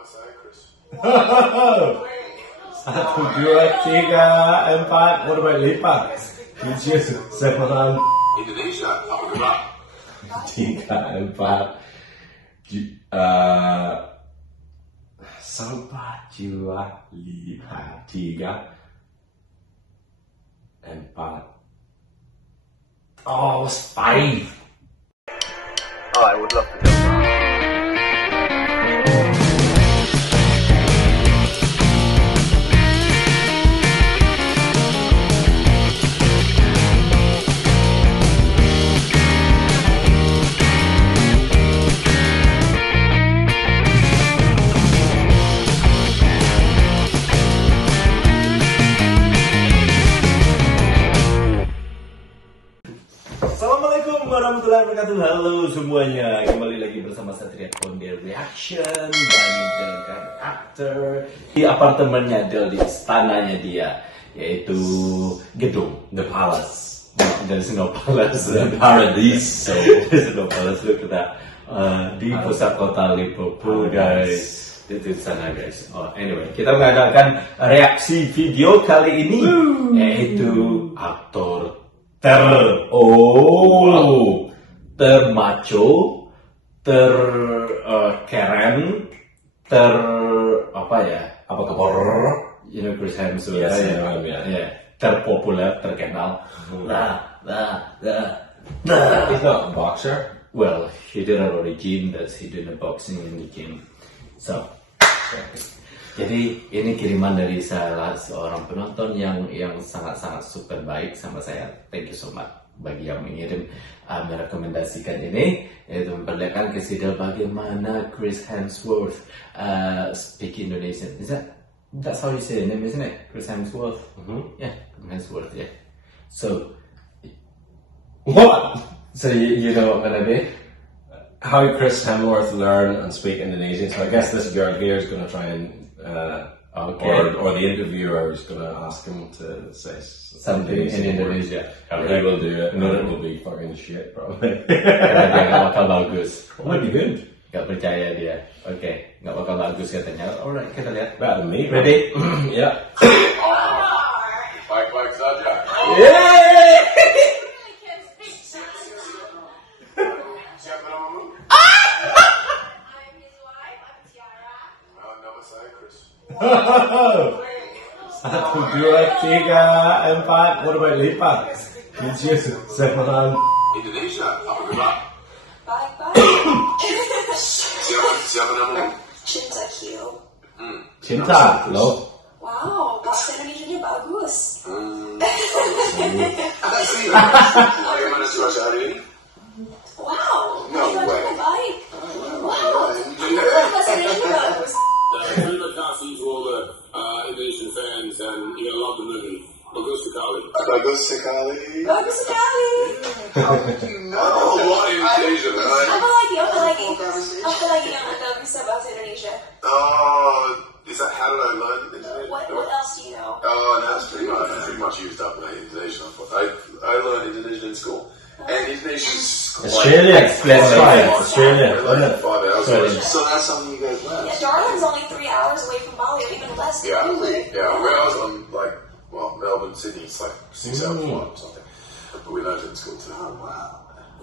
Nama saya Chris. 1, 2, 3, 4. What about lipat? 7, 8. Indonesia, apa gerak? 3, 4. Sampai 2, 5, 3, 4. Oh, it's 5. Oh, I would love to go. Assalamualaikum warahmatullahi wabarakatuh. Halo semuanya, kembali lagi bersama Satria Ponde Reaction dan the karakter di apartemennya Del, di istananya dia, yaitu gedung The Palace. There's no palace, the paradise. So there's no palace. Look at that. Di pusat kota Liverpool, guys. Itu sana, guys. Oh, anyway, kita mengadakan reaksi video kali ini, yaitu aktor termaco, keren, Chris Hemsworth, terpopuler, terkenal. He's not a boxer. Well, he did a lot of gym, he did a boxing in the gym. So, jadi ini kiriman dari salah seorang penonton yang sangat-sangat super baik sama saya. Thank you so much bagi yang mengirim merekomendasikan ini, yaitu memperlihatkan ke Sidel bagaimana Chris Hemsworth speak Indonesian. That's how you say the name, isn't it? Chris Hemsworth. Yeah, Hemsworth. Yeah. So, What? so you know what I'm gonna be? How Chris Hemsworth learn and speak Indonesian? So I guess this girl here is going to try and, or the interviewer is going to ask him to say Something in Indonesia. And he will do it, and it will be fucking shit, probably. Karena dia nggak bakal bagus. Might be good. Gak percaya dia. Oke, nggak bakal bagus katanya. Alright, kita lihat. Better than me. Ready? Yeah. Baik-baik saja. Yeay! Siapa namamu? I'm his wife, I'm Bicara. Nama saya Chris. 1, 2, 3, 4. What about lipat? 7, 8. Indonesia, apa gerak? Bye-bye. Siapa namamu? Cinta Q. Cinta, lo. Wow, bahasa Indonesianya bagus. Bagaimana cuaca hari ini? Wow, No way. baik. Wow, bahasa Indonesia bagus. Terima kasih to all the Indonesian fans, and you know, love the movie. Bagus sekali. Bagus sekali. Bagus sekali. How did you know? A lot in Indonesia, right? Apa lagi yang Anda bisa bahasa Indonesia? Is that how did I learn Indonesian? What else do you know? Oh, no, it's pretty much used up in Indonesian. I learned Indonesian in school. And Indonesian's Australia, that's right. Australia. 5 hours. Australia. So that's something you guys learned. Yeah, Darwin's only 3 hours away from Bali, or even less. Yeah, Probably. yeah. Whereas I'm Melbourne, Sydney, it's like 6 hours flight or something. But we learned it in school too. Oh, wow.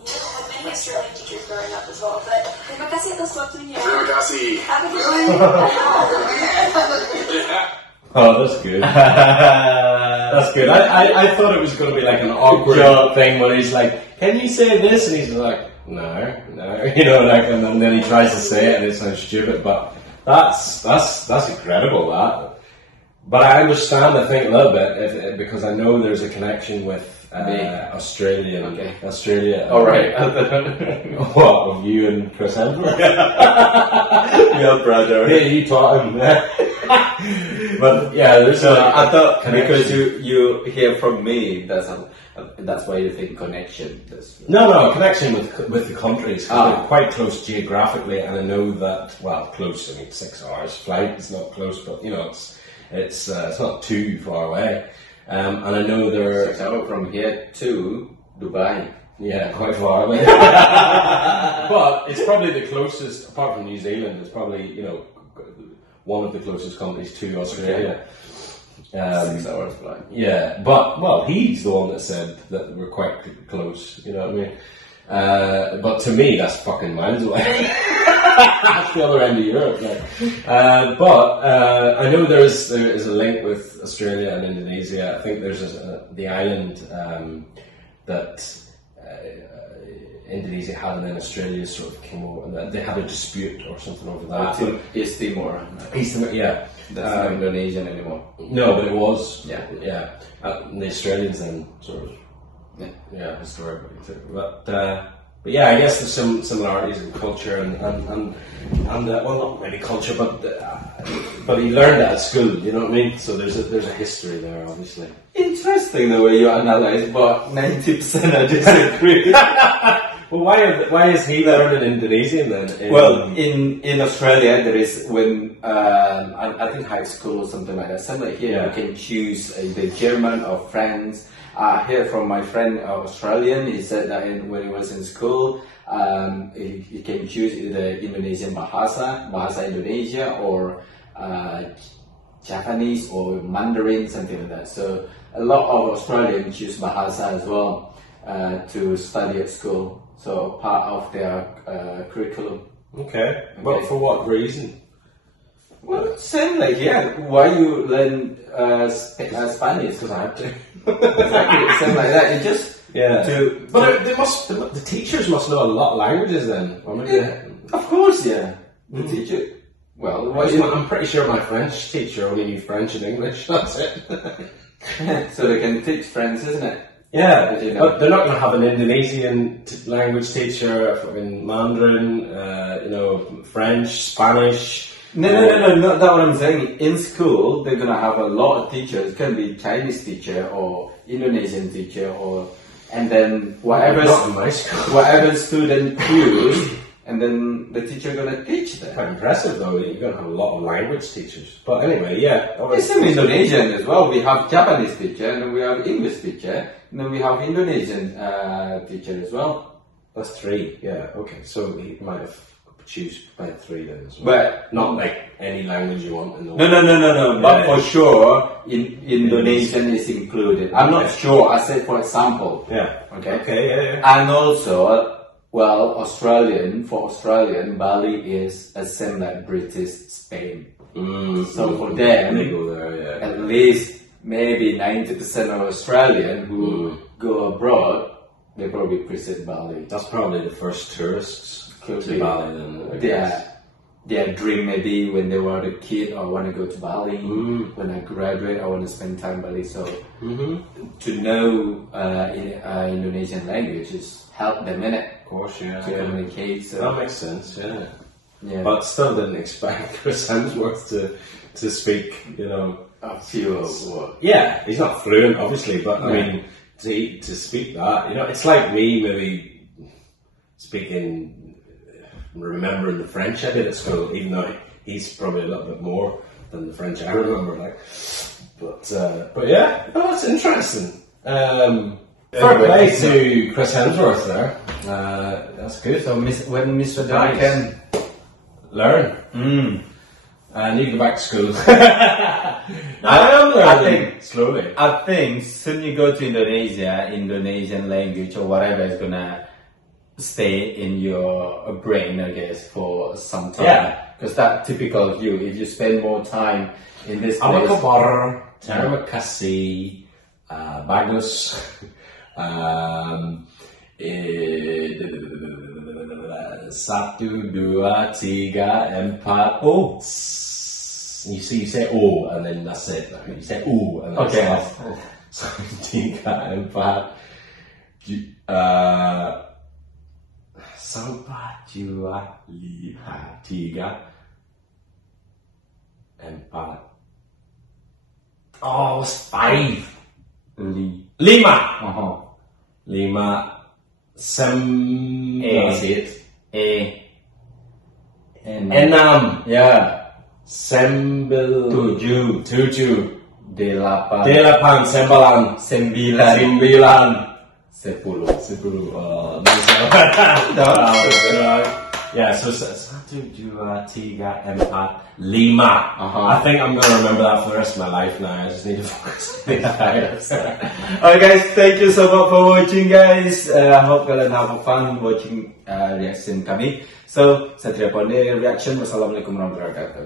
Yeah, I had many Australian teachers growing up as well, but terima kasih atas waktunya. Terima kasih. Have a good one. Oh, that's good. That's good. I thought it was going to be like an awkward thing where he's like, "Can you say this?" And he's like, "No, you know," like, and then he tries to say it and it sounds stupid. But that's incredible. That. But I understand, I think, a little bit because I know there's a connection with Australia. All right. What, of you and Chris Hemsworth? Your brother. Yeah, you taught him. But yeah, there's I thought connection. because you hear from me, that's why you think connection. No, connection with the countries. They're quite close geographically, and I know that. Well, close. I mean, 6 hours flight. It's not close, but you know, it's not too far away. And I know they're 6 hours from here to Dubai. Yeah, quite far away. But it's probably the closest, apart from New Zealand. It's probably, you know, one of the closest countries to Australia. 6 hours flight. Yeah, but well, he's the one that said that we're quite close. You know what I mean? But to me, that's fucking miles away. That's the other end of Europe. Like. But I know there is a link with Australia and Indonesia. I think there's the island that Indonesia had, and then Australia sort of came over, and they had a dispute or something over that. East Timor. East Timor, yeah. That's not Indonesian anymore. No, but it was. Yeah. Yeah. And the Australians then sort of. Yeah, historically too. But yeah, I guess there's some similarities in culture and well, not really culture, but he learned that at school. You know what I mean? So there's a history there, obviously. Interesting the way you analyze, but 90% I disagree. Well, why is he learning Indonesian then? In Australia, there is when I think high school or something like that. Somewhere here you can choose either German or French. I hear from my friend Australian. He said that when he was in school, he can choose either Indonesian bahasa Indonesia, or Japanese or Mandarin, something like that. So a lot of Australians choose bahasa as well to study at school. So part of their curriculum. Okay. But for what reason? Well, same like why you learn Spanish? Because I have to. Exactly, same like that. You just But the teachers must know a lot of languages then. Or maybe of course, the teacher. Well, I'm pretty sure my French teacher only knew French and English. That's it. So they can teach French, isn't it? Yeah, but they're not going to have an Indonesian language teacher, a fucking Mandarin, French, Spanish. No, not that what I'm saying. In school, they're gonna have a lot of teachers. It can be Chinese teacher or Indonesian teacher, and then whatever student choose, and then the teacher gonna teach them. Quite impressive though. You're gonna have a lot of language teachers. But anyway, it's in Indonesian as well. We have Japanese teacher, and then we have English teacher, and then we have Indonesian teacher as well. That's 3. Yeah. Okay. So he might have choose by 3 then as well. But not like any language you want in the world. No. But for sure, Indonesian is included. I'm not sure. I said for example. Yeah. Okay. Yeah. And also, well, for Australian, Bali is the same like British Spain. So for them, they go there, at least maybe 90% of Australian who go abroad, they probably visit Bali. That's probably the first tourists. To Bali then, their dream maybe when they were a kid, I want to go to Bali. When I graduate, I want to spend time in Bali. So to know Indonesian language is help them in it. Of course, yeah. To communicate. So. That makes sense, yeah. But still didn't expect Chris Hemsworth to speak, a few words. Yeah, he's not fluent, obviously, but I mean, to speak that, it's like me maybe remembering the French I did at school, even though he's probably a little bit more than the French I remember. But yeah, that's interesting. Fair play to Chris Hemsworth there. That's good. So when Mr. Guy can learn, and you go back to school. I am learning slowly. I think soon you go to Indonesia, Indonesian language or whatever is gonna stay in your brain, I guess, for some time. Yeah. Because that's typical of you. If you spend more time in this place. Apa kabar? Terima kasih. Bagus. 1, 2, 3, 4. Oh. You say oh, and then that's it. You say oh, and that's it. So 3, 4. 1, 2, 3, 4. Oh, it's 5. 5. 5. 6. 6. 7. 7. 8. 8. 9. 10. 10. Yeah, so 1, 2, 3, 4, 5. I think I'm gonna remember that for the rest of my life now. I just need to focus. Alright guys, thank you so much for watching guys. I hope kalian have fun watching reaction kami. So, Satria Ponde reaction. Wassalamualaikum warahmatullahi wabarakatuh.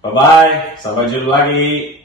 Bye bye. Sampai jumpa lagi.